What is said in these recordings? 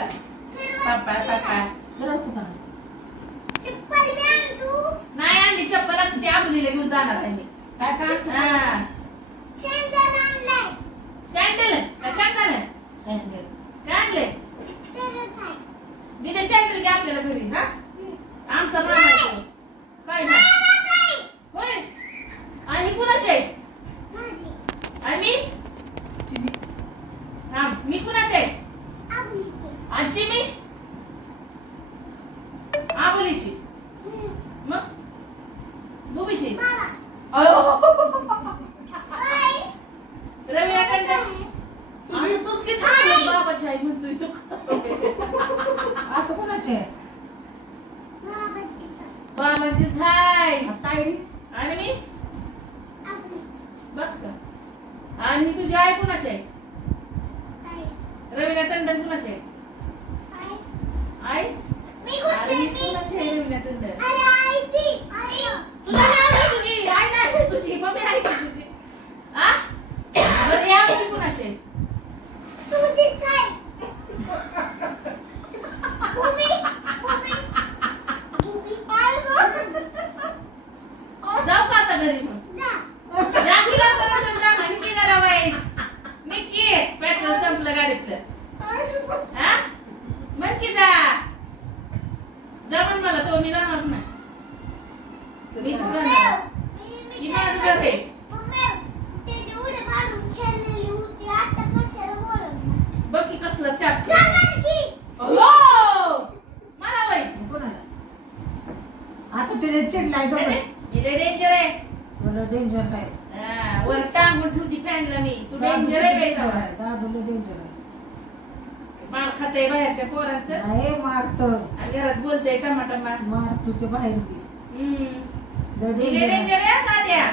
तुला पप्पा पप्पा नाही आणली चप्पल आता ती आबुलीला घेऊन जाणार आहे मी काय काय सँडल कशांना सँडल काय आणले दिले सँडल घे आपल्याला घरी हा आमचा मामा काय ना होय आणि कुणाचे आणि हा मी कुणाचे आजी मी आबोलीची मग बुबीची रवी अकंड आणि तूच किती बाबाची आई म्हणतोय तू आता कोणाचे बाबाचीच हाय ताई आणि मी बस का आणि तुझी आई कुणाची आहे रवीना टंडन कुणाची आहे आई आणि मी कुणाची आहे रवीना टंडन तुझी आई नाही तुझी आई नाही तुझी मम्मी आहे का तुझी आ बरं या आमची कुणाची आहे जाऊ का आता घरी मग जा की लवकर उठून जा आणि किनारा वाईस निकी पेट्रोल संपलं गाडीतलं हा मग की जा पण मला तो मी जाणारच नाही मी माझं घर आहे बघ की कसलं चाट हो मला वय आता तिने चिडलाय गं इले डेंजर आहे तुला डेंजर आहे वर टांगून ठेवती फॅनला मी तू डेंजर आहे बाई जावा दादूला डेंजर आहे मार खाते बाहेरच्या पोरांचं नाही मारतो आणि घरात बोलते टमाटमा मारतो ते बाहेर बी इले डेंजर आहे दाद्या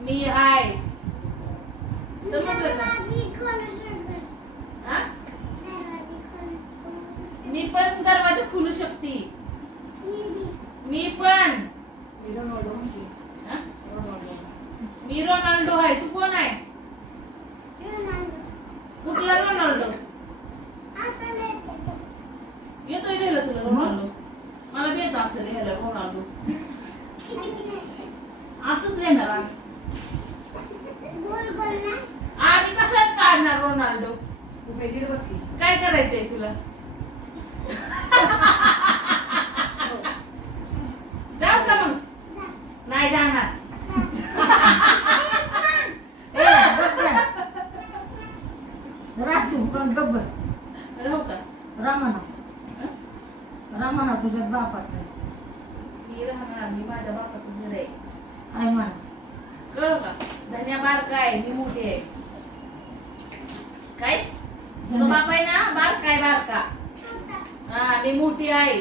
मी हाय समजलं ना हा? मी पण दरवाजा खोलू शकते मी पण हा? मी रोनाल्डो आहे तू कोण आहे कुठला रोनाल्डो येतो लिहिलं तुला रोनाल्डो मला बी येतो असं लिहायला रोनाल्डो असंच लिहिणार आम्ही कसंच काढणार रोनाल्डो काय करायचंय तुला जाऊ का मग नाही जाणार राहतो गब्बस राहू का रामाना तुझ्या बापाच मी राहणार मी माझ्या बापाचं घर आहे आई म्हणा कळलं का धन्या बारका आहे मी मोठी आहे काय तुझा बाप आहे ना बारका आहे बारका हा मी मोठी आहे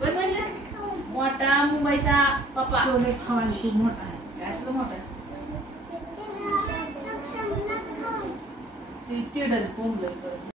पण म्हणलं मोठा मुंबईचा पप्पा खावायची मोठा आहे काय असलं मोठा ती चिडल कोंबल